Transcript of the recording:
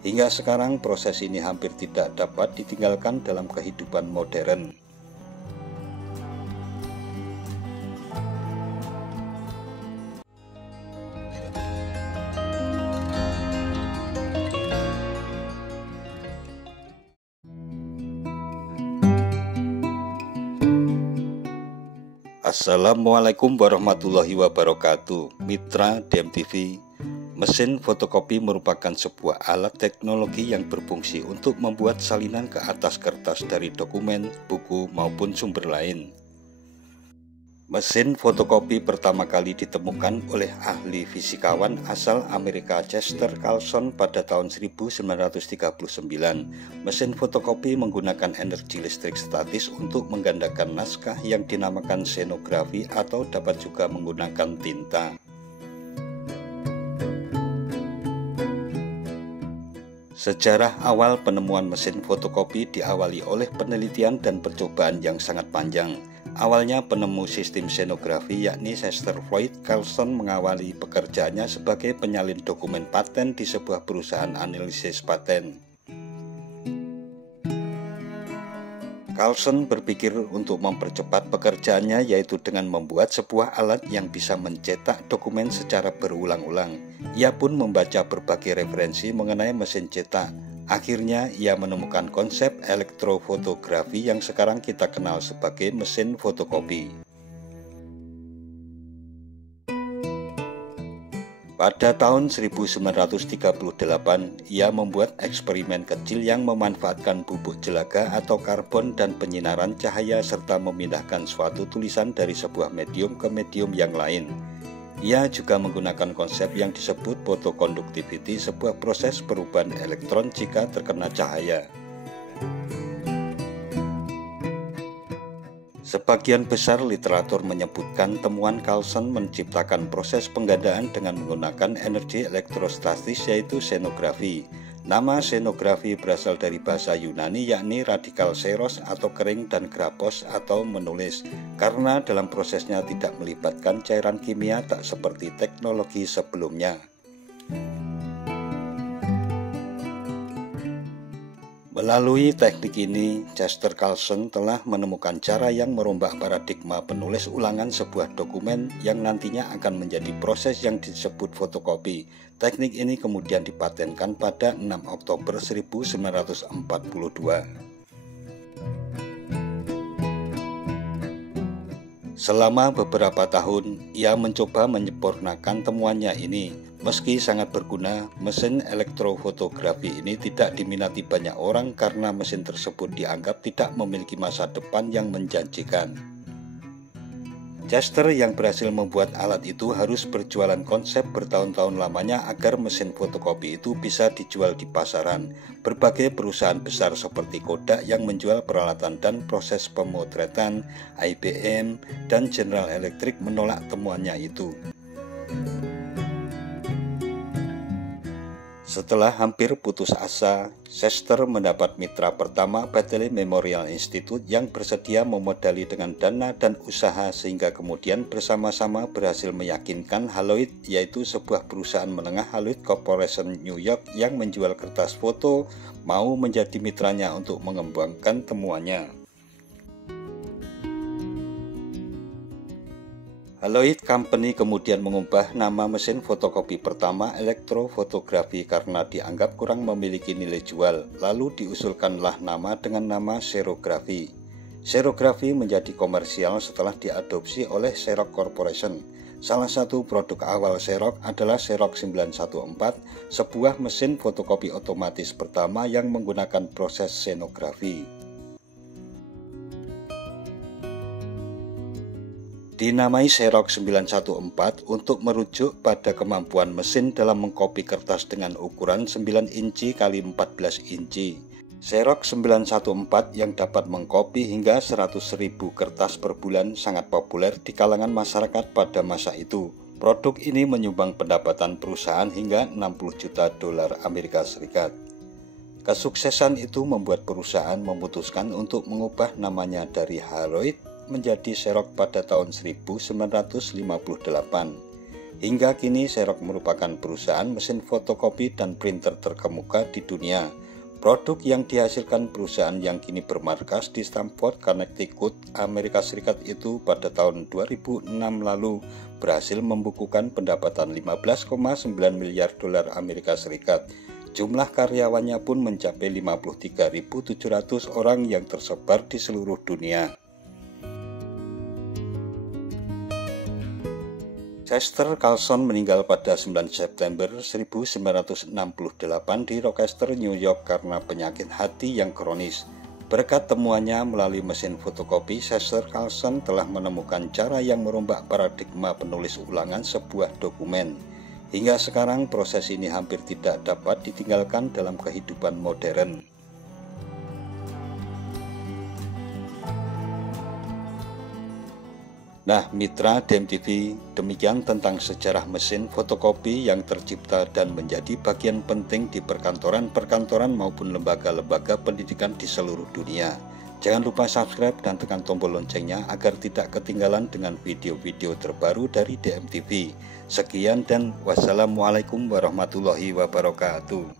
Hingga sekarang proses ini hampir tidak dapat ditinggalkan dalam kehidupan modern. Assalamualaikum warahmatullahi wabarakatuh. Mitra DMTV, mesin fotokopi merupakan sebuah alat teknologi yang berfungsi untuk membuat salinan ke atas kertas dari dokumen, buku, maupun sumber lain. Mesin fotokopi pertama kali ditemukan oleh ahli fisikawan asal Amerika Chester Carlson pada tahun 1939. Mesin fotokopi menggunakan energi listrik statis untuk menggandakan naskah yang dinamakan xenografi atau dapat juga menggunakan tinta. Sejarah awal penemuan mesin fotokopi diawali oleh penelitian dan percobaan yang sangat panjang. Awalnya penemu sistem xenografi yakni Chester Floyd Carlson mengawali pekerjaannya sebagai penyalin dokumen paten di sebuah perusahaan analisis paten. Carlson berpikir untuk mempercepat pekerjaannya yaitu dengan membuat sebuah alat yang bisa mencetak dokumen secara berulang-ulang. Ia pun membaca berbagai referensi mengenai mesin cetak. Akhirnya ia menemukan konsep elektrofotografi yang sekarang kita kenal sebagai mesin fotokopi. Pada tahun 1938, ia membuat eksperimen kecil yang memanfaatkan bubuk jelaga atau karbon dan penyinaran cahaya serta memindahkan suatu tulisan dari sebuah medium ke medium yang lain. Ia juga menggunakan konsep yang disebut photoconduktivity, sebuah proses perubahan elektron jika terkena cahaya. Sebagian besar literatur menyebutkan temuan Carlson menciptakan proses penggandaan dengan menggunakan energi elektrostatis yaitu xenografi. Nama xenografi berasal dari bahasa Yunani yakni radikal xeros atau kering dan grapos atau menulis, karena dalam prosesnya tidak melibatkan cairan kimia tak seperti teknologi sebelumnya. Melalui teknik ini, Chester Carlson telah menemukan cara yang merombak paradigma penulis ulangan sebuah dokumen yang nantinya akan menjadi proses yang disebut fotokopi. Teknik ini kemudian dipatenkan pada 6 Oktober 1942. Selama beberapa tahun, ia mencoba menyempurnakan temuannya ini. Meski sangat berguna, mesin elektrofotografi ini tidak diminati banyak orang karena mesin tersebut dianggap tidak memiliki masa depan yang menjanjikan. Chester yang berhasil membuat alat itu harus berjualan konsep bertahun-tahun lamanya agar mesin fotokopi itu bisa dijual di pasaran. Berbagai perusahaan besar seperti Kodak yang menjual peralatan dan proses pemotretan, IBM, dan General Electric menolak temuannya itu. Setelah hampir putus asa, Chester mendapat mitra pertama Battle Memorial Institute yang bersedia memodali dengan dana dan usaha sehingga kemudian bersama-sama berhasil meyakinkan Haloid, yaitu sebuah perusahaan menengah Haloid Corporation New York yang menjual kertas foto, mau menjadi mitranya untuk mengembangkan temuannya. Haloid Company kemudian mengubah nama mesin fotokopi pertama elektrofotografi karena dianggap kurang memiliki nilai jual, lalu diusulkanlah nama dengan nama xerografi. Xerografi menjadi komersial setelah diadopsi oleh Xerox Corporation. Salah satu produk awal Xerox adalah Xerox 914, sebuah mesin fotokopi otomatis pertama yang menggunakan proses xenografi. Dinamai Xerox 914 untuk merujuk pada kemampuan mesin dalam mengkopi kertas dengan ukuran 9 inci x 14 inci. Xerox 914 yang dapat mengkopi hingga 100.000 kertas per bulan sangat populer di kalangan masyarakat pada masa itu. Produk ini menyumbang pendapatan perusahaan hingga 60 juta dolar Amerika Serikat. Kesuksesan itu membuat perusahaan memutuskan untuk mengubah namanya dari Haloid menjadi Xerox pada tahun 1958. Hingga kini Xerox merupakan perusahaan mesin fotokopi dan printer terkemuka di dunia. Produk yang dihasilkan perusahaan yang kini bermarkas di Stamford, Connecticut, Amerika Serikat itu pada tahun 2006 lalu berhasil membukukan pendapatan 15,9 miliar dolar Amerika Serikat. Jumlah karyawannya pun mencapai 53.700 orang yang tersebar di seluruh dunia. Chester Carlson meninggal pada 9 September 1968 di Rochester, New York karena penyakit hati yang kronis. Berkat temuannya melalui mesin fotokopi, Chester Carlson telah menemukan cara yang merombak paradigma penulis ulangan sebuah dokumen. Hingga sekarang proses ini hampir tidak dapat ditinggalkan dalam kehidupan modern. Nah, mitra DMTV, demikian tentang sejarah mesin fotokopi yang tercipta dan menjadi bagian penting di perkantoran-perkantoran maupun lembaga-lembaga pendidikan di seluruh dunia. Jangan lupa subscribe dan tekan tombol loncengnya agar tidak ketinggalan dengan video-video terbaru dari DMTV. Sekian dan wassalamualaikum warahmatullahi wabarakatuh.